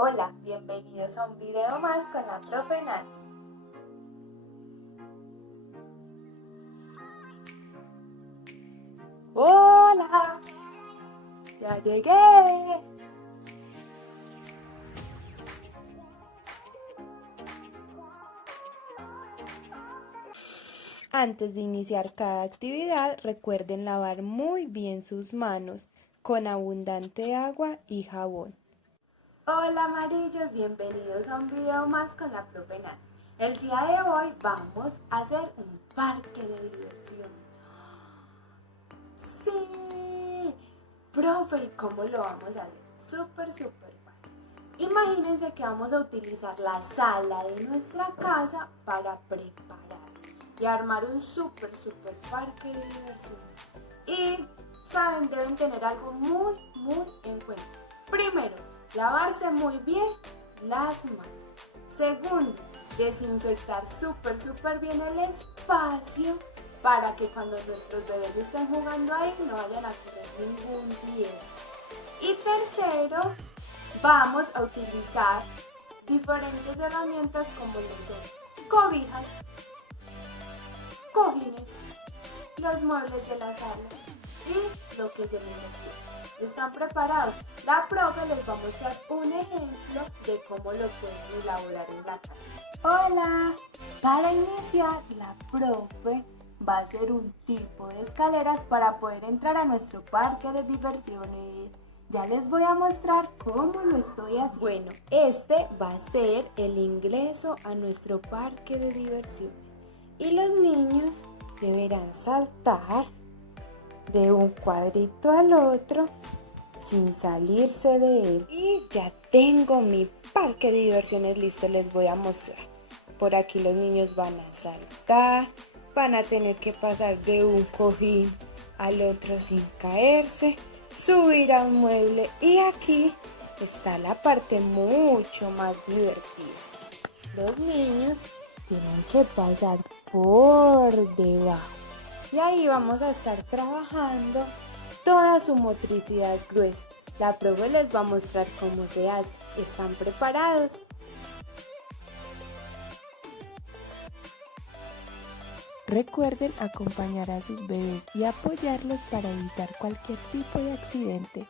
Hola, bienvenidos a un video más con la profe Nati. ¡Hola! ¡Ya llegué! Antes de iniciar cada actividad, recuerden lavar muy bien sus manos con abundante agua y jabón. Hola amarillos, bienvenidos a un video más con la profe Nati. El día de hoy vamos a hacer un parque de diversión. ¡Sí! Profe, ¿y cómo lo vamos a hacer? Súper fácil. Imagínense que vamos a utilizar la sala de nuestra casa para preparar y armar un súper parque de diversión. Y, saben, deben tener algo muy en cuenta. Primero, lavarse muy bien las manos. Segundo, desinfectar súper bien el espacio para que cuando nuestros bebés estén jugando ahí no vayan a tener ningún riesgo. Y tercero, vamos a utilizar diferentes herramientas como lo son cobijas, cojines, los muebles de la sala y lo que se necesita. ¿Están preparados? La profe les va a mostrar un ejemplo de cómo lo pueden elaborar en la casa. Hola, para iniciar la profe va a hacer un tipo de escaleras para poder entrar a nuestro parque de diversiones. Ya les voy a mostrar cómo lo estoy haciendo. Bueno, este va a ser el ingreso a nuestro parque de diversiones y los niños deberán saltar de un cuadrito al otro sin salirse de él. Y ya tengo mi parque de diversiones listo, les voy a mostrar. Por aquí los niños van a saltar, van a tener que pasar de un cojín al otro sin caerse, subir a un mueble y aquí está la parte mucho más divertida. Los niños tienen que pasar por debajo y ahí vamos a estar trabajando toda su motricidad gruesa. La profe les va a mostrar cómo se hace. ¿Están preparados? Recuerden acompañar a sus bebés y apoyarlos para evitar cualquier tipo de accidente.